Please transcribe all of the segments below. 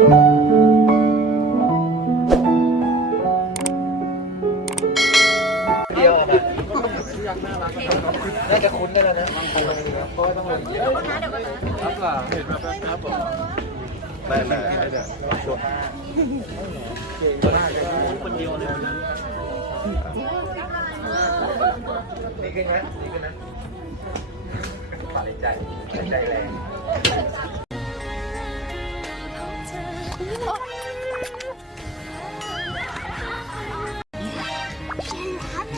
น่าจะคุ้นแล้วนะเดี๋ยวก่นะเดี๋ยวก่อนนะครับล่ะเห็นมาแป๊บรับผมไมม่ไม่เัวห้าเ่คนเดียวเลยนะดีขึ้นไหมดีขึ้นนะปขอดใจใจแรง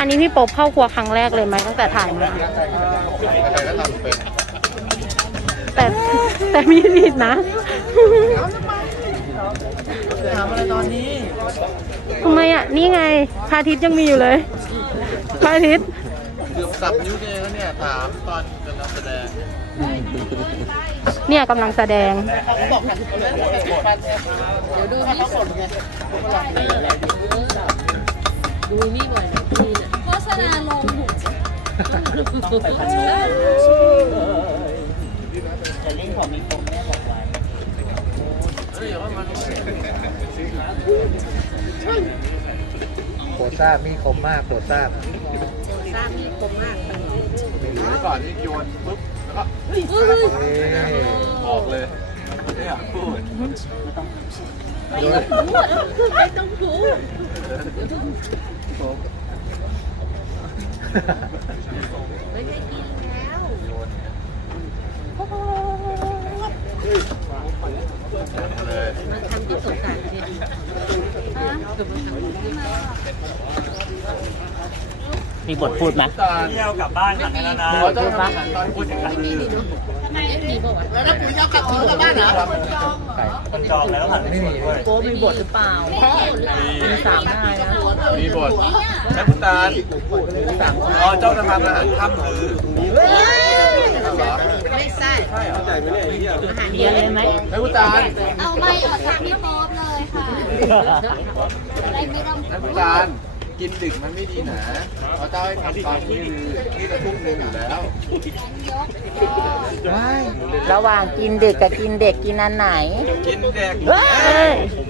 อันนี้พี่ปบเข้าครัวครั้งแรกเลยไหมตั้งแต่ถ่ายมา แต่แต่มีนิดนะถามอะไรตอนนี้ทำไมอ่ะ นี่ไงพาทิพยังมีอยู่เลยพาทิพย์เกือบสับยุ่งเลยแล้วเนี่ยถามตอนกำลังแสดง เนี่ยกำลังแสดงดูนี่ดูนี่เหมือนต้องไปพันธุ์จะเล่นของมีคมแม่บอกไว้โซซามีคมมากโซซาโซซามีคมมากเลยก่อนที่โยนปุ๊บ แล้วก็ออกเลยไม่อยากพูดไม่ต้องพูดไม่ต้องพูดมีบทพูดไหมเที่ยวกลับบ้านกันแล้วนะตอนพูดกันแล้วถ้าปุ๋ยเจ้ากลับบ้านเหรอคนจองจองแล้วหลังนีม่มีด้วยโก้มีบทหรือเปล่ามีสามนายมีบทแม่คุณตานสามอ๋อเจ้าจะทำอาหารค่ำคือมีเลยไม่ใช่ใช่เข้าใจไหมเนี่ยอาหารเย็นเลยไหมแม่พุตานเอาไม่เอาสามที่พออาจารกินดึกมันไม่ดีนะเขาจะให้ทำตอนที่ลระทุ่มเดอยู่แล้ว่ระหว่างกินดึกกับกินเด็กกินอันไหน กินเด็ก